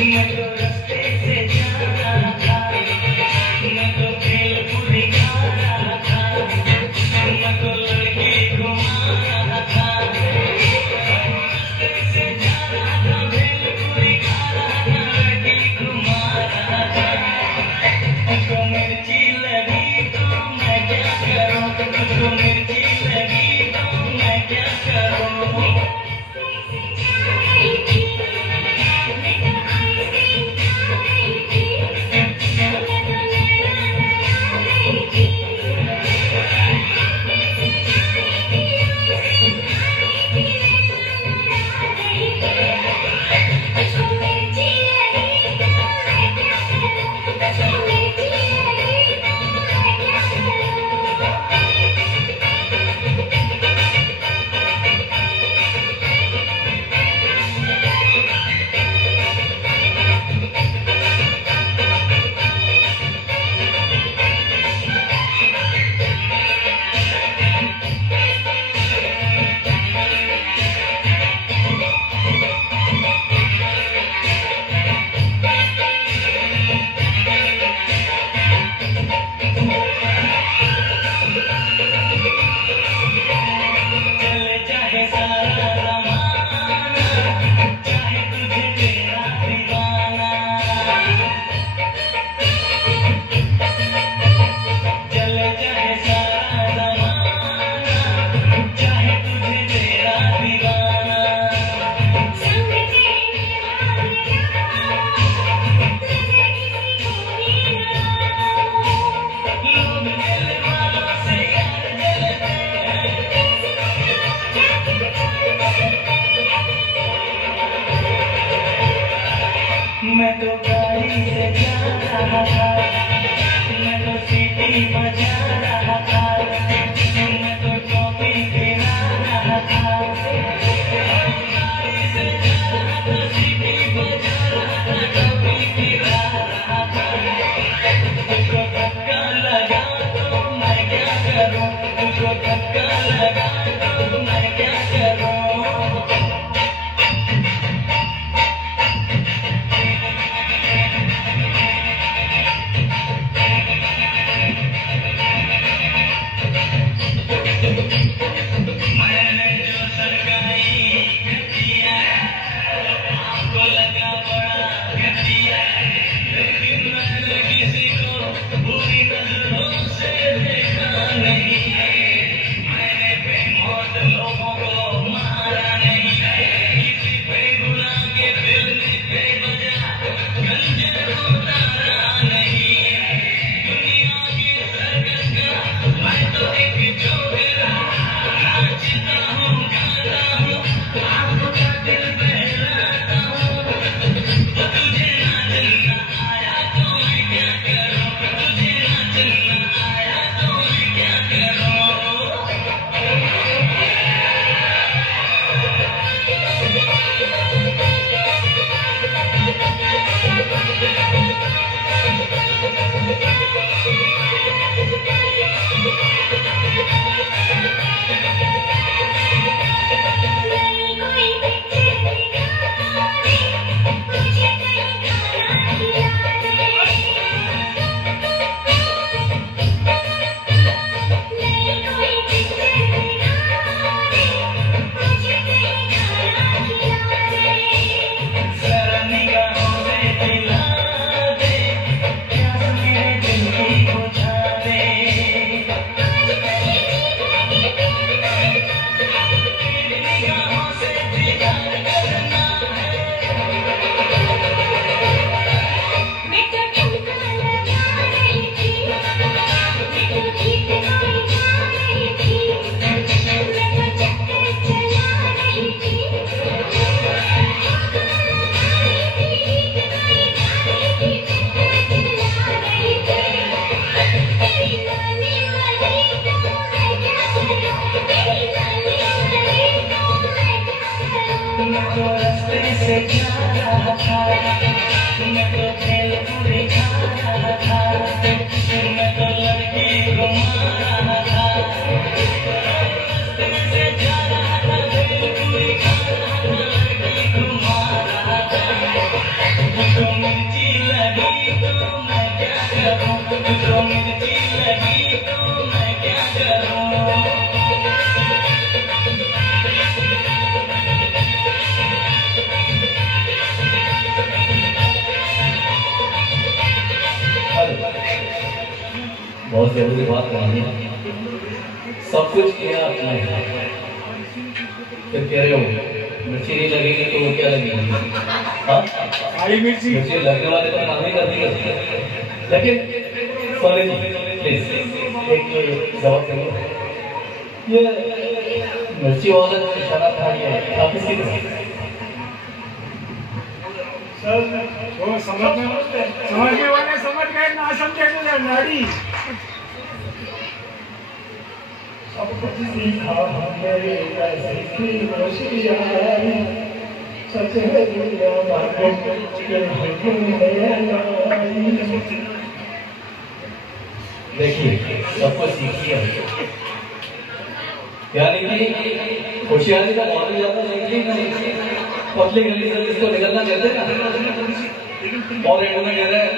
मैं तो रास्ते से जा रहा था, मैं तो भेलपुरी खा रहा था, मैं तो लड़की घुमा रहा था। रास्ते से जा रहा था, भेलपुरी खा रहा था, लड़की घुमा रहा था। तुझको मिर्ची लगी तो मैं क्या करूं, तुझको मिर्ची लगी तो मैं क्या करूं। मैं तो गाड़ी से जा रहा था, मैं तो सीटी बजा रहा था, मैं तो टॉफी पिला रहा था। गाड़ी से जा रहा था, सीटी बजा रहा था, टॉफी पिला रहा था। तुझको धक्का लगा तो मैं क्या करूं, तुझको धक्का लगा तो मैं क्या करूं। मैंने जो सरकाई घटिया, आपको लगा बड़ा घटिया, लेकिन मैंने किसी को बुरी नजरों से देखा नहीं। मैंने बेमौत लोगों को मारा नहीं, किसी पे बुला के दिल में बेवजह खंजर उतारा नहीं। दुनिया की सर्कस का मैं तो एक जोकर नाचता हूँ, गाता हूँ, आपका दिल बहलाता हूँ। तुझे नाचना आया तो मैं क्या करूँ, तुझे नाचना आया तो मैं क्या करूँ। जरा निगाहों से दिला दे, प्यास मेरे दिल की बुझा दे। तेरी निगाहों से दीदार करना है। मैं तो ठुमका लगा रही थी, मैं तो गीत गा रही थी, मैं तो चक्कर चला रही थी। मैं तो रास्ते से जा रहा था, मैं तो भेलपुरी खा रहा था, मैं तो लड़की घुमा रहा था। रास्ते से जा रहा था, भेलपुरी खा रहा था, लड़की घुमा रहा था। बहुत जरूरी बात मानी, सब कुछ किया आपने, फिर कह रहे हो मिर्ची नहीं लगेगी तो वो क्या लगेगी? हाँ, हरी मिर्ची मिर्ची लगने वाले तो काम ही कर दी, लेकिन सॉरी प्लीज एक जवाब करिए, ये मिर्ची वाला जो इशारा था ये आप किसकी तरफ? वो समझने वाले समझ गए, ना समझे तो नाड़ी। सब कुछ सीखा हमने ऐसे की होशियारी, सच है दुनिया भागो ये देखिए सबको सीखिए, यानी कि होशियारी का बहुत ज्यादा नहीं, पतली गली से जिसको निकलना कहते हैं ना, और एक कह रहे हैं